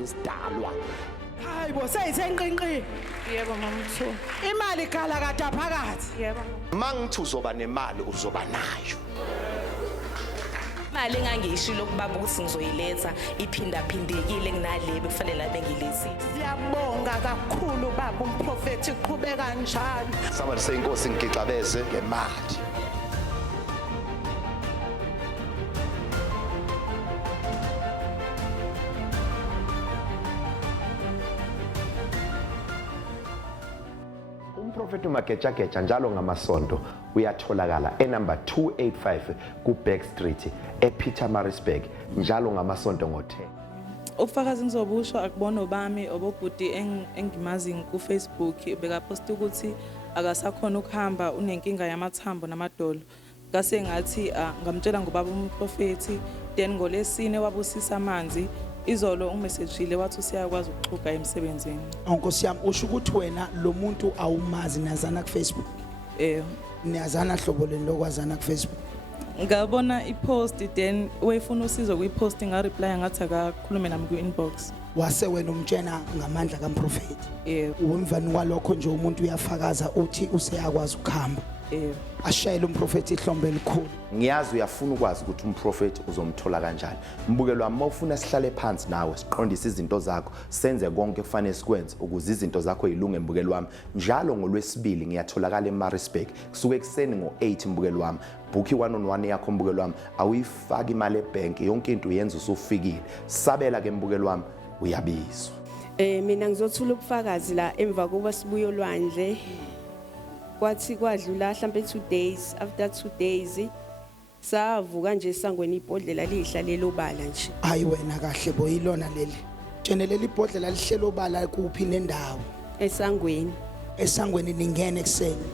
isithandazana esidalwa. Hayibo seyisenqinqi. Yebo mamthu. Imali gala kade phakathi. Yebo. Mangithi uzoba nemali uzoba nayo. Imali engangishilo kubaba ukuthi ngizoyiletha iphinda phindekile kunale bekufanele bengilethile. Siyabonga kakhulu baba umprofeti uqhubeka njalo. Somebody say inkosi ngigicabeze ngemali. Umprofeti uMagejageja njalo ngamasonto uyatholakala enumber 285 kuBack Street ePietermaritzburg njalo ngamasonto ngo10. Ubufakazi ngizobusho akubona obami obobhuti engimazi ku Facebook bekaposta ukuthi akasakhona ukuhamba unenkinga yamathambo namadolo. Ngase ngathi ngamtshela ngobaba umprofeti then ngolesine wabusisa amanzi izolo umessagile wathi usiyakwazi ukuxhuga emsebenzini. Nkosi yami usho ukuthi wena lo muntu awumazi nazana ku Facebook. Niyazana hlobo leni lokwazana ku Facebook. Ngabona ipost then wayefuna usizo kuyipost ngareply ngathi akakhulume nami ku inbox. Wase wena umtshena ngamandla kaMprofeti. Wemvani kwalokho nje umuntu uyafakaza uthi useyakwazi ukuhamba. Ashayela umprofeti ihlombe elikhulu. Ngiyazi uyafuna ukwazi ukuthi umprofeti uzomthola kanjani. Mbukelo wami ufuna sihlale phansi nawe siqondise izinto zakho senze konke kufanele sikwenze ukuze izinto zakho zilunge mbukelo wami. Njalo ngolwesibili ngiyatholakala eMaritzburg kusuke ekseni ngo8 mbukelo wami. Book i-1-on-1 yakho mbukelo wami awuyifaki imali ebank yonke into uyenza usufikile. Sabela ke mbukelo wami uyabizwa. Mina ngizothula ubufakazi la emva kokuba sibuye olwandle. Kwathi kwadlula mhlambe 2 days after 2 days savuka nje sangweni ibhodlela lihlalelo bala nje. Hayi wena kahle boyilona leli. Tshene leli ibhodlela lihlelo bala kuphi nendawo? Esangweni. Esangweni ningene ekseni.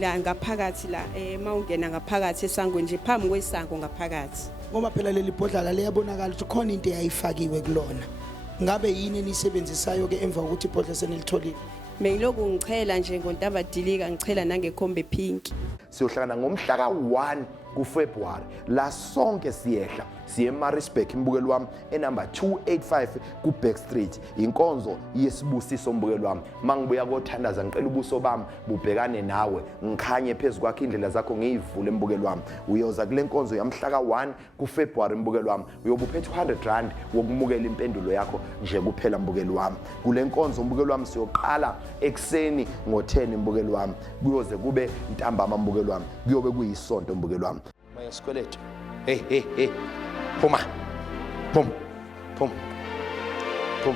La ngaphakathi la mawungena ngaphakathi esangweni nje phambi kwesango ngaphakathi. Ngoba phela leli ibhodlela liyabonakala ukuthi khona into eyayifakiwe kulona. Ngabe yini enisebenzisayo ke emva kokuthi ibhodlela senilitholile? Mengiloku ngichela nje ngontaba dilika ngichela nangekhombe pink. Siyohlangana ngomhla ka1 kuFebruary la sonke siyehla siye eMaritzburg imbukelo wami enumber 285 kuBack Street inkonzo yesibusiso mbukelo wami mangibuya kothandaza ngicela ubuso bami bubhekane nawe ngikhanye phezulu kwakhe indlela zakho ngiyivule mbukelo wami uyoza kule nkonzo yamhla ka1 kuFebruary mbukelo wami uyobuphethe 100 rand wokumukela impendulo yakho nje kuphela mbukelo wami kule nkonzo mbukelo wami siyoqala ekseni ngo10 mbukelo wami kuyoze kube ntambama mbukelo wami kuyobe kuyisonto mbukelo wami mayesikweletu hey Puma. Pum. Pum. Pum.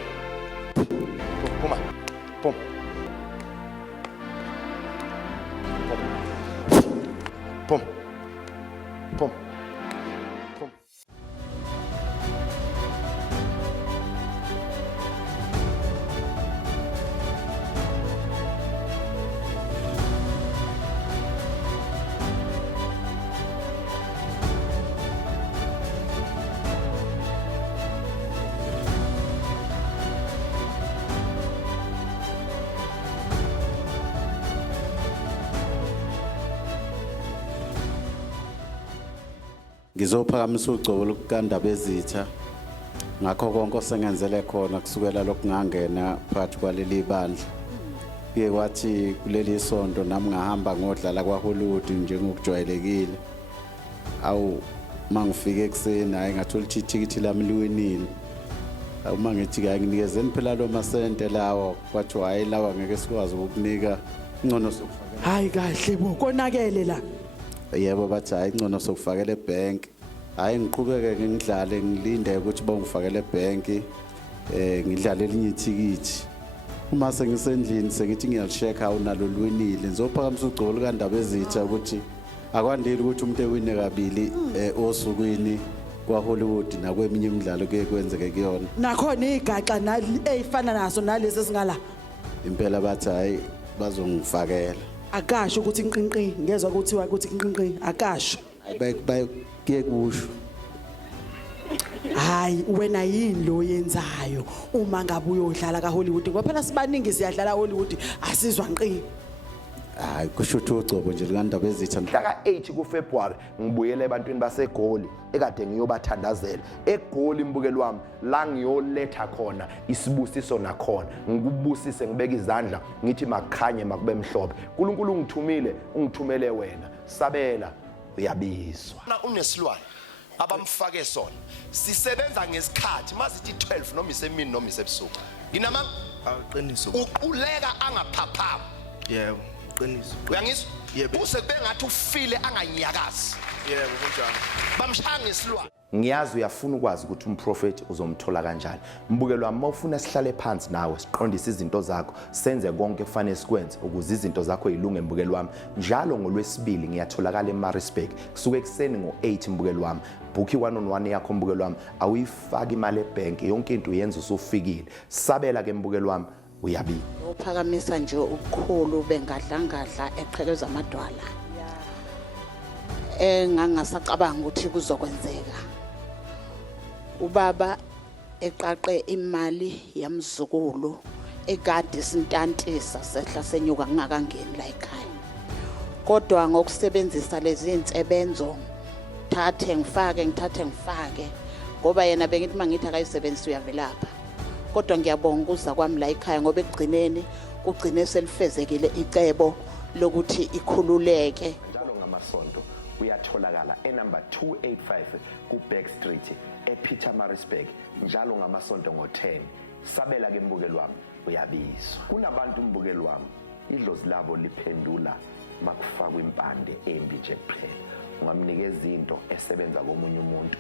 Puma. Pum. Pum. Pum. Pum. Ngizophakamisa ugcobo lokukandaba ezitha ngakho konke osengenzele khona kusukela lokhu ngangena phakathi kwaleli bandla kuye kwathi kuleli sonto nami ngahamba ngodlala kwaHollywood njengokujwayelekile awu mangifike ekseni hayi ngathola ithikithi lami liwinile uma ngithi ke nginikezeni phela lo masente lawo kwathi hayi lawa ngeke sikwazi ukukunika ingcono sokufakela Hayi kahle bo konakele la. Yebo bathi hayi ingcono sokufakela ebank hayi ngiqhubeke ngidlale ngilinde ukuthi bangifakele ebank ngidlale elinye ithikithi uma sengisendlini sengithi ngiyalisheka awunalo lwinile ngizophakamisa ugcobo likandaba ezitha ukuthi akwandile ukuthi umuntu ewine kabili osukwini kwaHollywood nakweminye imidlalo kuye kwenzeke kuyona Nakhona igaxa ezifana naso nalezi singala. Impela bathi hayi bazongifakela Akasho ukuthi inqinqi ngezwe ukuthiwa ukuthi inqinqi akasho. Kuye kusho Hayi wena yini lo yenzayo uma ngabe uyodlala kaHollywood ngoba phela sibaningi siyadlala Hollywood asizwa nqi. hayi kusho ukuthi uGcobo nje likandaba ezitha mhla ka-8 kuFebruary ngibuyele ebantwini baseGoli ekade ngiyobathandazela eGoli mbukeli wami la ngiyoletha khona isibusiso nakhona ngikubusise ngibeka izandla ngithi makukhanye makube mhlophe uNkulunkulu ungithumele wena sabela uyabizwa unesilwane abamfake sona sisebenza ngesikhathi mazithi 12 noma isemini noma isebusuku nginama aqiniso uquleka angaphaphama yebo qiniso uyangizwa yebo use kube ngathi ufile anganyakazi yebo kunjalo bamshaya ngesilwane ngiyazi uyafuna ukwazi ukuthi umprofeti uzomthola kanjani mbukelo wami mawufuna sihlale phansi nawe siqondise izinto zakho senze konke kufanele sikwenze ukuze izinto zakho yilunge mbukelo wami njalo ngolwesibili ngiyatholakala eMaritzburg kusuke ekseni ngo8 mbukelo wami book i-1-on-1 yakho mbukelo wami awuyifaki imali ebank yonke into uyenza usufikile sabela ke mbukelo wami uyabi uphakamisa nje ukukhulu bengadlangadla eqhekeza amadwala engangasacabanga ukuthi kuzokwenzeka ubaba eqaqe imali yamzukulu ekade sintantisa sehla senyuka ngingakangeni la ekhaya kodwa ngokusebenzisa lezi insebenzo ngithathe ngifake ngoba yena bengithi mangithi akayisebenzisa uyavelapha kodwa ngiyabonga ukuza kwami la ekhaya ngoba ekugcineni kugcine selifezekile icebo lokuthi ikhululeke njalo ngamasonto uyatholakala enumber 285 kuBack Street ePietermaritzburg njalo ngamasonto ngo10 sabela ke mbukeli wami uyabizwa kunabantu mbukeli wami idlozi labo liphendula makufakwa impande embi nje kuphela ungamnikeza izinto esebenza komunye umuntu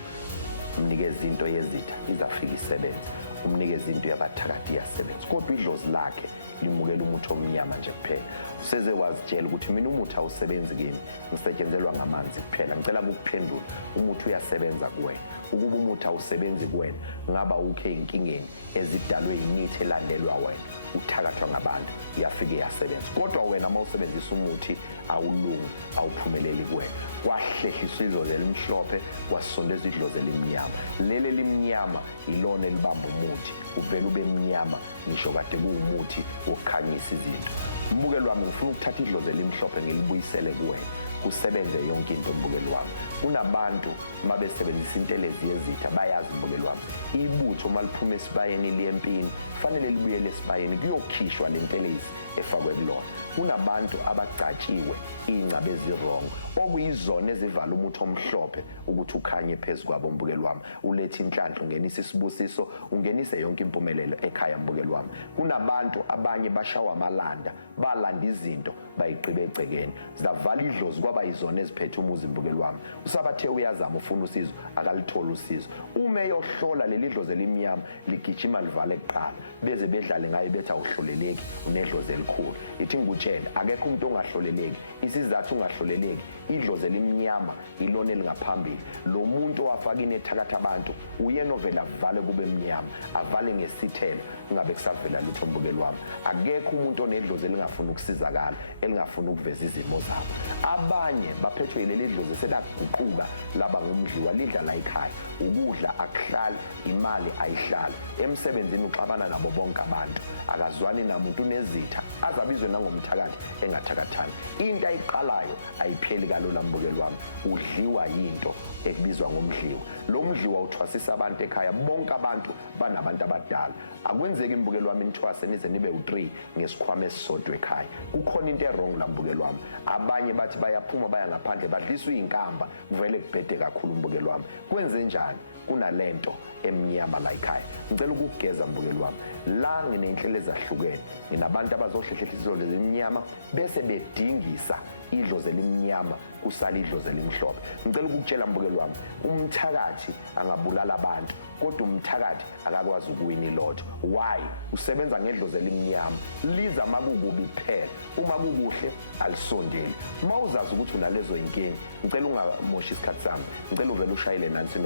umnikeza into yezitha izafika isebenza umnikeza into yabathakathi yasebenza kodwa idlozi lakhe limukela umuthi omnyama nje kuphela useze wazitshela ukuthi mina umuthi awusebenzi kimi ngisetshenzelwa ngamanzi kuphela ngicela ukuphendula umuthi uyasebenza kuwena ukuba umuthi awusebenzi kuwena ngaba ukhe inkingeni ezidalwe yimithi elandelwa wena uthakathwa ngabantu yafike yasebenza kodwa wena mawusebenzisa umuthi awulungi awuphumeleli kuwena kwahlehliswa idlozi elimhlophe kwasondezwa idlozi elimnyama lele limnyama ilona elibamba umuthi uvela ube mnyama ngisho kade kuwumuthi wokukhanyisa izinto mbukeli wami ngifuna ukuthatha idlozi elimhlophe ngilibuyisele kuwena kusebenze yonke into mbukeli wami kunabantu mabesebenzisa intelezi yezitha bayazi mbukeli wami ibutho maliphuma esibayeni liyempini fanele libuyele esibayeni kuyokhishwa lentelezi efakwe kulona kunabantu abagcatshiwe ingcabe ezirongo okuyizona ezivala umuthi omhlophe ukuthi ukhanye phezukwabo mbukeli wami ulethe inhlanhla ungenisa isibusiso ungenise yonke impumelelo ekhaya mbukeli wami kunabantu abanye bashawa amalanda balanda izinto bayiqibe egcekeni zavala idlozi kwaba yizona eziphethe umuzi mbukeli wami usabathe uyazama ufuna usizo akalitholi usizo uma eyohlola leli dlozi elimnyama ligijima livale kuqala beze bedlale ngayo bethi awuhloleleki unedlozi elikhulu ithi ngikutshela akekho umuntu ongahloleleki isizathu ungahloleleki idlozi elimnyama ilona elingaphambili lo muntu owafaka inethakatha abantu uyena ovela avale kube mnyama avale ngesithelo ingabe kusavela lutho mbukeli wami akekho umuntu onedlozi elingafuna ukusizakala elingafuna ukuveza izimo zabo abanye baphethwe yileli dlozi selaguquka laba ngumdliwa lidla la ekhaya ukudla akuhlali imali ayihlali emsebenzini uxabana nabo bonke abantu akazwani namuntu unezitha azabizwe nangomthakathi engathakathani into ayiqalayo ayipheli kalula mbukeli wami udliwa yinto ekubizwa ngomdliwa lo mdliwa uthwasisa abantu ekhaya bonke abantu banabantu abadala akwenzeki mbukeli wami nithwase nize nibe u3 ngesikhwama esisodwa ekhaya kukhona into errong la mbukeli wami abanye bathi bayaphuma baya ngaphandle badliswa izinkamba kuvele kubhede kakhulu mbukeli wami kwenze njani kunalento emnyama la ekhaya ngicela ukugeza mbukeli wami la nginenhlelo ezahlukene nginabantu abazohlehlela izolo ezimnyama bese bedingisa idlozi elimnyama kusala idlozi elimhlophe ngicela ukukutshela mbukeli wami umthakathi angabulala abantu kodwa umthakathi akakwazi ukuwina ilotho why usebenza ngedlozi elimnyama liza makukubi kuphela uma kukuhle alisondeli mawuzazi ukuthi unalezo inkingi ngicela ungamoshi isikhathi sami ngicela uvele ushayele nansi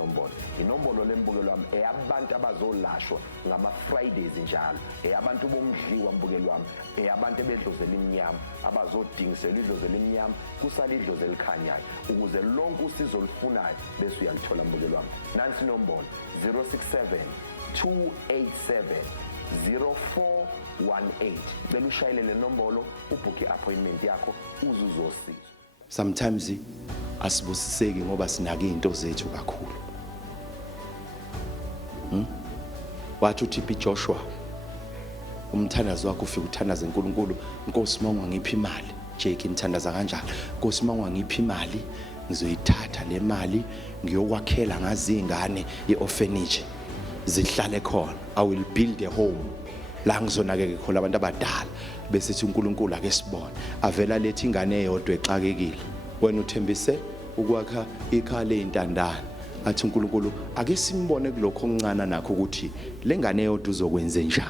inombolo lembukeli wami eyabantu abazolashwa ngama Fridays njalo eyabantu bomdliwa mbukeli wami eyabantu bedlozi elimnyama abazodingisela idlozi elimnyama kusala idlozi elikhanyayo ukuze lonke usizo olufunayo bese uyalithola mbukeli wami nansi inombolo 067 287 04 cela ushayele le nombolo ubhukhe appointment yakho uzuzosizwa. Sometimes asibusiseki ngoba sinake izinto zethu kakhulu. Wathi uThiphi Joshua umthandazo wakho ufika uthandaza uNkulunkulu, Nkosi mawunga ngiphi imali, Jake ngithandaza kanjalo, Nkosi mawunga ngiphi imali ngizoyithatha le mali ngiyokwakhela ngazi ingane yeorphanage zihlale khona, I will build a home la ngizonakeke khona abantu abadala bese sithi uNkulunkulu ake sibone avela lethi ingane eyodwa exakekile, wena uthembise ukwakha ikhaya lezintandane, athi uNkulunkulu ake simbone kulokho okuncane nakho ukuthi lengane eyodwa uzokwenza njani.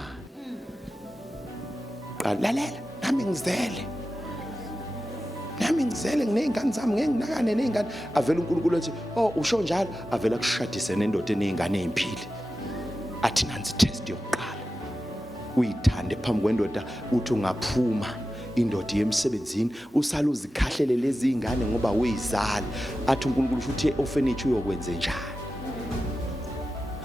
Lalela nami ngizele nginezingane zami nginakane nezingane, avela uNkulunkulu ethi oh usho njalo, avela kushadise nendoda enezingane ezimpili, athi nansi test yokuqala uyithande phambi kwendoda uthi ungaphuma indoda yemsebenzini usala uzikhahlele lezi izingane ngoba uyizala, athi uNkulunkulu futhi orphanage uyokwenza njani.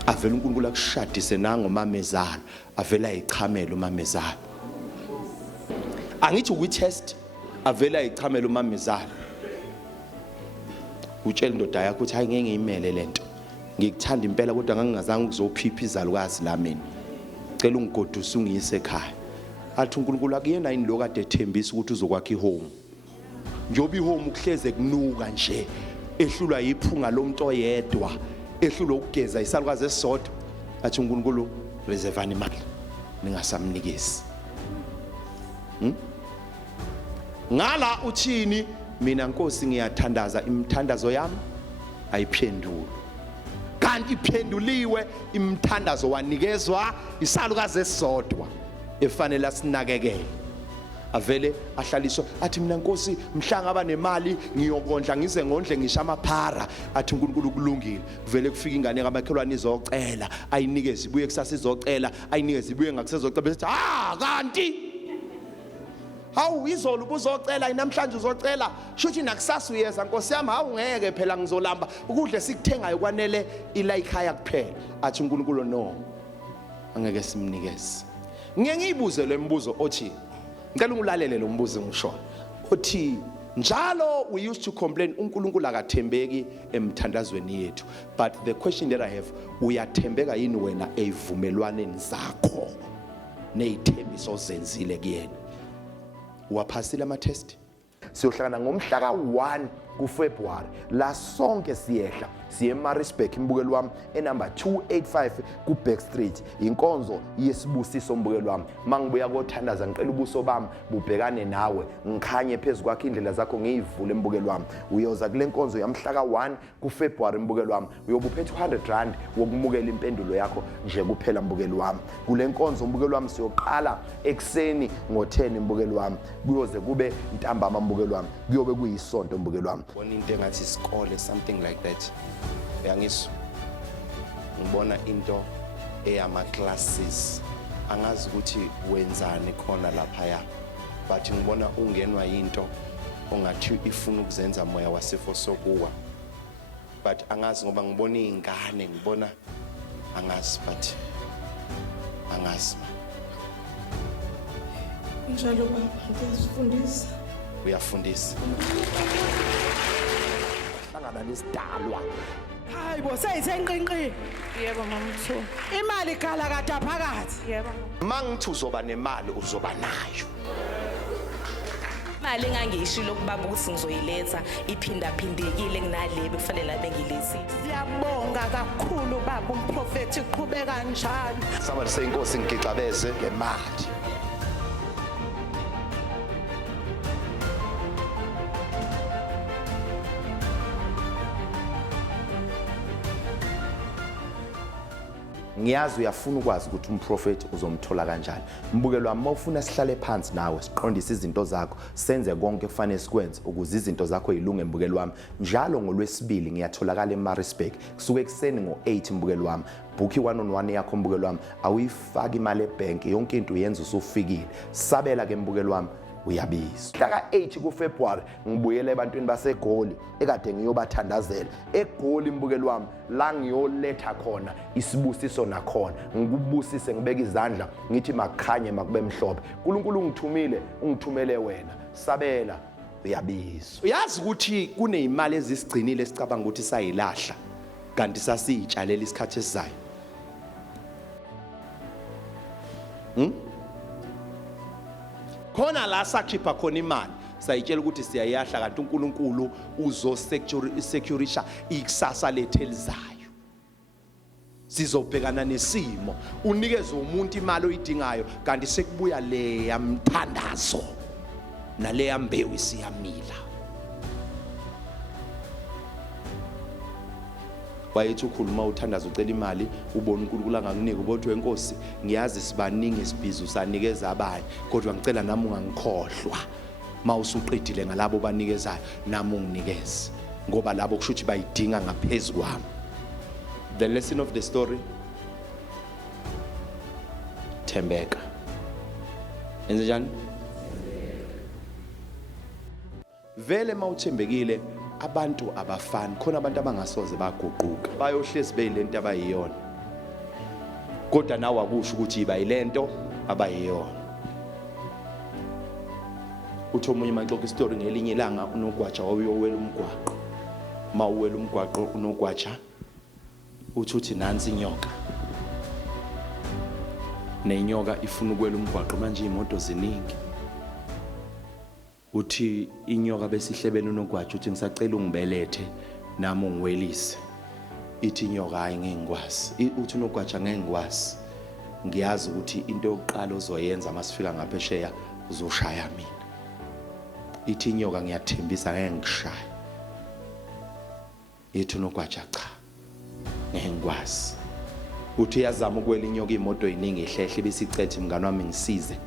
Avela uNkulunkulu akushadise nangomamezalo, avela ichamela umamezalo, angithi ukuyitest, avela ichamela umamezalo, utshela indoda yakho ukuthi hayi ngeke ngiyimele lento, ngikuthanda impela kodwa ngangingazange ukuzophipha izalukazi lami, cela ungigoduse ungiyise ekhaya. Athi uNkulunkulu akuyena yini lo kade ethembisa ukuthi uzokwakha ihome, njoba ihome ukuhleze kunuka nje, ehlulwa yiphunga lomuntu oyedwa, ehlulwa ukugeza isalukazi esisodwa. Athi uNkulunkulu reservani imali ningasamnikezi. Ngala uthini, mina Nkosi ngiyathandaza imithandazo yami ayiphenduli, kanti iphenduliwe imithandazo wanikezwa isalukazi esisodwa efanele asinakekele. Avele ahlaliswa athi mina Nkosi mhlanga abanemali ngiyokondla ngize ngondle ngisha amaphara, athi uNkulunkulu kulungile. Vele kufika ingane kamakhelwane izocela ayinikeze ibuye kusasa izocela ayinikeze ibuye ngakusezocela bese kanti hawu izolo ubuzocela namhlanje uzocela shuthi nakusasa uyeza Nkosi yami, hawu ngeke phela ngizolamba ukudla sikuthengayo kwanele ila ikhaya kuphela. Athi uNkulunkulu no, angeke simnikeze. Ngeke ngiyibuze le mbuzo othi, ngicela ungilalele lo mbuzo ngisho othi njalo we used to complain uNkulunkulu akathembeki emthandazweni yethu, but the question that I have, uyathembeka yini wena ezivumelwaneni zakho nezithembiso zenzile kuyena? Waphasile ama test. Siyohlangana ngomhla ka1 kuFebruary la sonke siyehla siye eMaritzburg imbukelo wami enumber 285 kuBack Street, inkonzo yesibusiso mbukelo wami. Mangibuya kothandaza ngicela ubuso bami bubhekane nawe, ngikhanye phezulu kwakhe indlela zakho ngiyivule imbukelo wami. Uyoza kule nkonzo yamhla ka1 kuFebruary imbukelo wami, uyobuphethe 100 rand wokumukela impendulo yakho nje kuphela imbukelo wami. Kule nkonzo imbukelo wami siyoqala ekseni ngo10 imbukelo wami kuyoze kube ntambama imbukelo wami, kuyobe kuyisonto imbukelo wami. Bona into engathi isikole something like that, yangiso ngibona into eyama classes, angazi ukuthi wenzani khona lapha ya, but ngibona ungenwa into ongathi ifuna ukuzenza moya wasifo sokuwa, but angazi ngoba ngibona izingane, ngibona angazi, but angazi njalo baba ngiyazifundisa. Uyafundisa hlangana nesidalwa. Hayi bo seyisenqinqi. Yebo mamthu. Imali ikhala kade phakathi. Yebo. Mangithi uzoba nemali uzoba nayo. Imali engangiyishilo kubaba ukuthi ngizoyiletha iphindaphindekile kunale bekufanele bengilizile. Siyabonga kakhulu baba umprofeti, uqhubeka njalo. Somebody say Nkosi ngigixabeze ngemali. Ngiyazi uyafuna ukwazi ukuthi umprofeti uzomthola kanjani. Mbukelo wami mawufuna sihlale phansi nawe siqondise izinto zakho, senze konke kufanele sikwenze ukuze izinto zakho yilunge. Mbukelo wami njalo ngoLwesibili ngiyatholakala eMaritzburg kusuke ekseni ngo8 mbukelo wami. Book i-1-on-1 yakho mbukelo wami, awuyifaki imali ebank, yonke into uyenza usufikile. Sabela ke mbukelo wami uyabizwa. Mhlaka 8 kuFebruary ngibuyele ebantwini baseGoli ekade ngiyobathandazela eGoli mbukeli wami la ngiyoletha khona isibusiso nakhona ngikubusise ngibeka izandla ngithi makhanye makube mhlophe. uNkulunkulu ungithumele wena sabela uyabizwa. Uyazi ukuthi kunezimali ezisigcinile esicabanga ukuthi sayilahla kanti sasitshalela isikhathi esizayo. Khona la sakhipha khona imali sayitshela ukuthi siyayahla kanti uNkulunkulu uzosecurisha ikusasa lethu elizayo. Sizobhekana nesimo unikeze umuntu imali oyidingayo kanti sekubuya le yamthandazo nale yambewu isiyamila. Wayethi ukhuluma uthandaza ucela imali ubona uNkulunkulu angakunika ubotho wenkosi ngiyazi sibaningi isibhizu sanikeza abanye kodwa ngicela nami ungangikhohlwa mawusuqedile ngalabo banikezayo nami unginikeze ngoba labo kusho ukuthi bayidinga ngaphezulu kwami. The lesson of the story, thembeka. Enze njani? Vele mawuthembekile abantu abafani khona abantu abangasoze baguquka bayohlezi beyilento abayiyona kodwa nawe akusho ukuthi bayilento abayiyona. Uthi omunye maxoxa istory ngelinye ilanga uNogwaja wawuyowela umgwaqo mawuwela umgwaqo uNogwaja uthi nansi inyoka nenyoka ifuna ukwela umgwaqo manje imoto ziningi. Uthi inyoka besihlebeni uNogwaja uthi ngisacela ungibelethe nami ungiwelise. Ithi inyoka hayi ngengikwazi. Uthi uNogwaja ngengikwazi. Ngiyazi ukuthi into yokuqala ozoyenza masifika ngaphesheya uzoshaya mina. Ithi inyoka ngiyathembisa ngeke ngishaya. Ithi uNogwaja cha ngengikwazi. Uthi yazama ukwela inyoka imoto eziningi ehlehle besicethe mngani wami ngisize.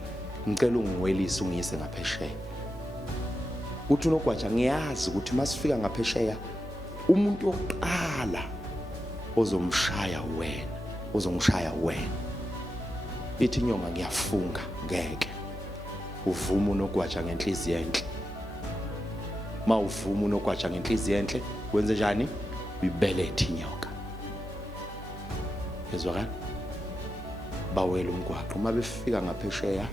Ngicela ungiwelise ungiyise ngaphesheya. Uthi uNogwaja ngiyazi ukuthi masifika ngaphesheya umuntu oqala ozomshaya wena. Ithi inyonga ngiyafunga ngeke. Uvuma uNogwaja ngenhliziyo enhle. Mawuvuma uNogwaja ngenhliziyo enhle wenze njani? Uyibelethe inyoka. Yezwakala? Bawela umgwaqo uma befika ngaphesheya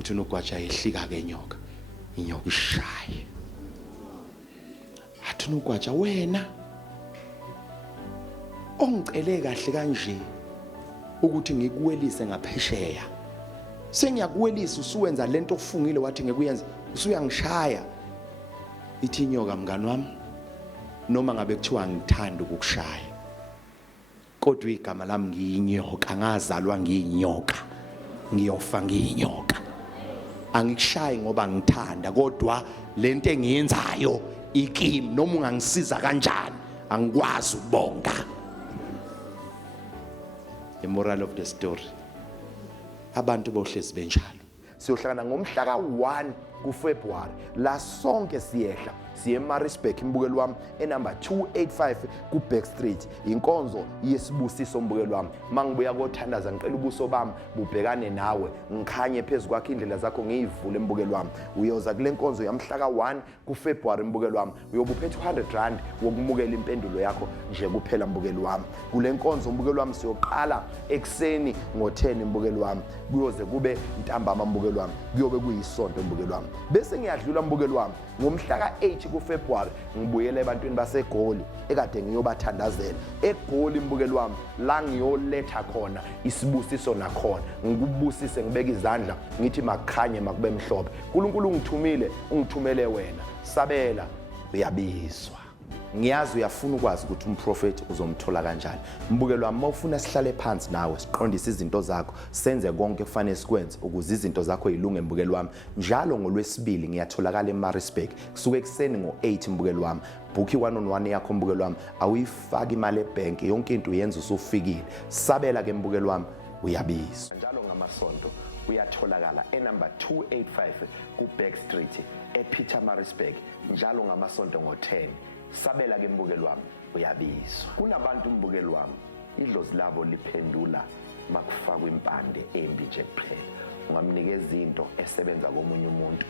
uthi uNogwaja ehlika ke inyoka. Inyoka ishaye. Athi uNogwaja wena ongicele kahle kanje ukuthi ngikuwelise ngaphesheya. Sengiyakuwelisa usuwenza lento ofungile wathi ngekuyenza usuyangishaya. Ithi inyoka mngani wami noma ngabe kuthiwa ngithanda ukukushaya kodwa igama lami ngiyinyoka ngazalwa ngiyinyoka ngiyofa ngiyinyoka. Angikushayi ngoba ngithanda kodwa lento engiyenzayo ikimi noma ungangisiza kanjani angikwazi ukubonga. The moral of the story, abantu bohlezi benjalo. Siyohlangana ngomhlaka 1 kuFebruary la sonke siyehla siye eMaritzburg imbukeli wami enumber 285 kuBack Street. Inkonzo yesibusiso mbukeli wami. Mangibuya kothandaza ngicela ubuso bami bubhekane nawe ngikhanye phezulu kwakhe indlela zakho ngiyivule mbukeli wami. Uyoza kule nkonzo yamhlaka 1 kuFebruary mbukeli wami. Uyobuphethe 100 rand wokumukela impendulo yakho nje kuphela mbukeli wami. Kule nkonzo mbukeli wami siyoqala ekseni ngo10 mbukeli wami. Kuyoze kube ntambama mbukeli wami. Kuyobe kuyisonto mbukeli wami. Bese ngiyadlula mbukeli wami ngomhlaka 8 kuFebruary ngibuyele ebantwini baseGoli ekade ngiyobathandazela eGoli mbukeli wami la ngiyoletha khona isibusiso nakhona ngikubusise ngibeka izandla ngithi makhanye makube mhlophe. uNkulunkulu ungithumele wena sabela uyabizwa. Ngiyazi uyafuna ukwazi ukuthi umprofeti uzomthola kanjani. Mbukeli wami mawufuna sihlale phansi nawe siqondise izinto zakho senze konke kufanele sikwenze ukuze izinto zakho zilunge mbukeli wami. Njalo ngoLwesibili ngiyatholakala eMaritzburg kusuka ekseni ngo8 mbukeli wami. Book i-1-on-1 yakho mbukeli wami awuyifaki imali ebank yonke into uyenza usufikile. Sabela ke mbukeli wami uyabizwa. Njalo ngamasonto uyatholakala enumber 285 kuBack Street ePietermaritzburg njalo ngamasonto ngo10. Sabela ke mbukeli wami uyabizwa. Kunabantu mbukeli wami idlozi labo liphendula makufakwa impande embi nje kuphela. ungamnikeza into esebenza komunye umuntu,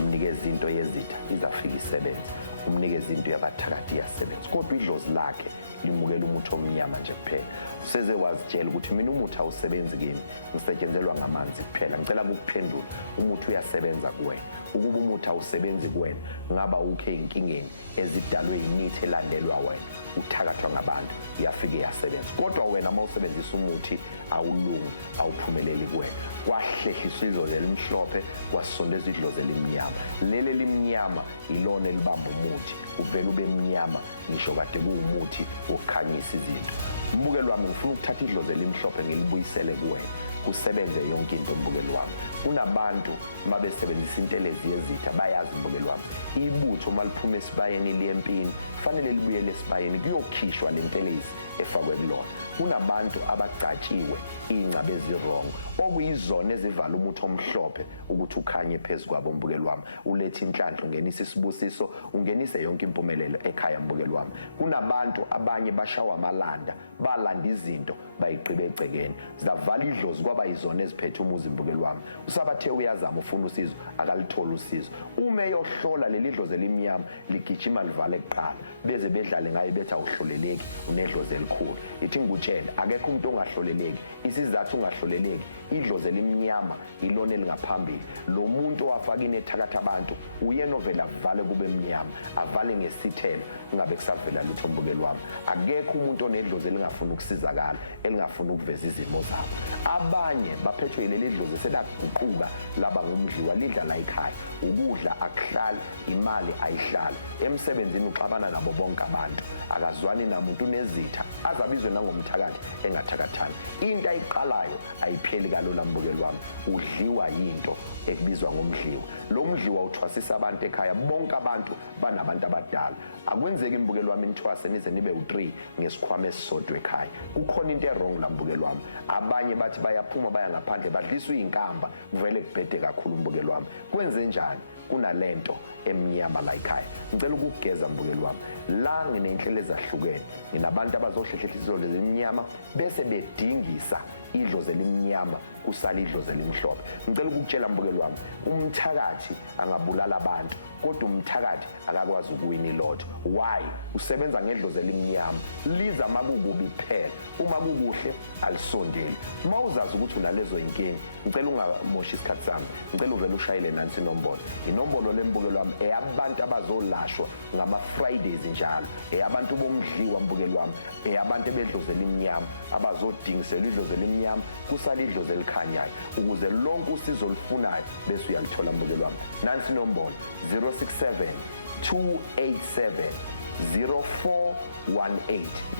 umnikeza into yezitha izafika isebenza, umnikeza into yabathakathi iyasebenza. Kodwa idlozi lakhe limukela umuthi omnyama nje kuphela. Useze wazitshela ukuthi mina umuthi awusebenzi kimi, ngisetshenzelwa ngamanzi kuphela. Ngicela ukuphendula, umuthi uyasebenza kuwena. Ukuba umuthi awusebenzi kuwena, ngaba ukhe inkingeni ezidalwe imithi elandelwa wena, uthakathwa ngabantu, iyafika iyasebenza. Kodwa wena mawusebenzisa umuthi awulungi, awuphumeleli kuwena. Kwahlehliswa idlozi elimhlophe, kwasondezwa idlozi elimnyama. Leli elimnyama ilona elibamba umuthi, uvele ube mnyama ngisho kade kuwumuthi wokukhanyisa izinto. Mbukeli wami, ngifuna ukuthatha idlozi elimhlophe ngilibuyisele kuwena, kusebenze yonke into. Mbukeli wami, kunabantu mabesebenzisa intelezi yezitha bayazi. Mbukeli wami, ibutho maliphuma esibayeni liyempini kufanele libuyele esibayeni kuyokhishwa le ntelezi efakwe kulona. Kunabantu abagcatshiwe ingcabe ezirongo okuyizona ezivala umuthi omhlophe ukuthi ukhanye phezu kwabo. Mbukeli wami, ulethe inhlanhla, ungenisa isibusiso, ungenise yonke impumelelo ekhaya. Mbukeli wami, kunabantu abanye bashawa amalanda, balanda izinto bayiqibe egcekeni, zavala idlozi kwaba yizona eziphethe umuzi. Mbukeli wami, usabathe uyazama ufuna usizo akalitholi usizo. Uma eyohlola leli dlozi elimnyama ligijima livale kuqala, beze bedlale ngayo bethi awuhloleleki, unedlozi elikhulu. Ithi ngikutshela, akekho umuntu ongahloleleki. Isizathu ungahloleleki, idlozi elimnyama ilona elingaphambili. Lo muntu owafaka inethakatha abantu uyena ovela avale kube mnyama, avale ngesithelo, ingabe kusavela lutho. Mbukeli wami, akekho umuntu onedlozi elingafuna ukusizakala, elingafuna ukuveza izimo zabo. Abanye baphethwe yileli dlozi selaguquka laba ngumdliwa, lidla la ekhaya, ukudla akuhlali, imali ayihlali, emsebenzini uxabana nabo bonke abantu, akazwani namuntu, unezitha, azabizwe nangomthakathi engathakathani. Into ayiqalayo ayipheli kalula. Mbukeli wami, udliwa yinto ekubizwa ngomdliwa. Lo mdliwa uthwasisa abantu ekhaya, bonke abantu banabantu abadala. Akwenzeki mbukeli wami nithwase nize nibe u3 ngesikhwama esisodwa ekhaya. Kukhona into errong la. Mbukeli wami, abanye bathi bayaphuma baya ngaphandle badliswa izinkamba, kuvele kubhede kakhulu. Mbukeli wami, kwenze njani? Kunalento emnyama la ekhaya. Ngicela ukugeza. Mbukeli wami, la nginenhlelo ezahlukene, nginabantu abazohlehlela idlozi elimnyama bese bedingisa idlozi elimnyama kusala idlozi elimhlophe. Ngicela ukukutshela mbukeli wami, umthakathi angabulala abantu kodwa umthakathi akakwazi ukuwina ilotho. Why? Usebenza ngedlozi elimnyama, liza makukubi kuphela, uma kukuhle alisondeli. Mawuzazi ukuthi unalezo inkingi, ngicela ungamoshi isikhathi sami, ngicela uvele ushayele nansi inombolo. Inombolo lembukeli wami eyabantu abazolashwa ngama Fridays njalo, eyabantu bomdliwa. Mbukeli wami, eyabantu bedlozi elimnyama abazodingisela idlozi elimnyama kusala idlozi elikhanyayo, ukuze lonke usizo olufunayo bese uyalithola. Mbukeli wami, nansi inombolo 067-287-0418.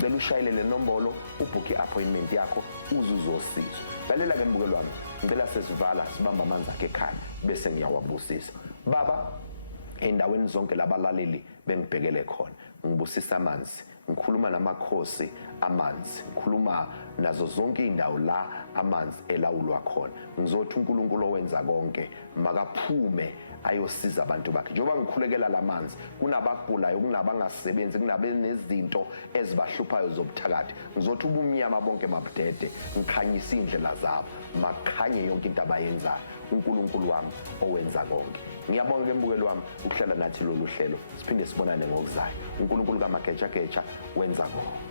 Bela ushayele le nombolo ubhuke appointment yakho uzuzosizwa. Lalela ke mbukeli wami, ngicela sesivala sibamba amanzi akhe ekhaya bese ngiyawabusisa. Baba, endaweni zonke labalaleli bengibhekele khona, ngibusisa amanzi, ngikhuluma namakhosi amanzi, ngikhuluma nazo zonke indawo la amanzi elawulwa khona. Ngizothi uNkulunkulu owenza konke makaphume ayosiza abantu bakhe. Njengoba ngikhulekela lamanzi, kunabagulayo, kunabangasebenzi, kunabenezinto ezibahluphayo zobuthakathi, ngizothi ubumnyama bonke mabudede, ngikhanyisa indlela zabo, makhanye yonke into abayenzayo. uNkulunkulu wami owenza konke. Ngiyabonga ke mbukeli wami ukuhlala nathi lolu hlelo, siphinde sibonane ngokuzayo. uNkulunkulu kaMageja wenza konke.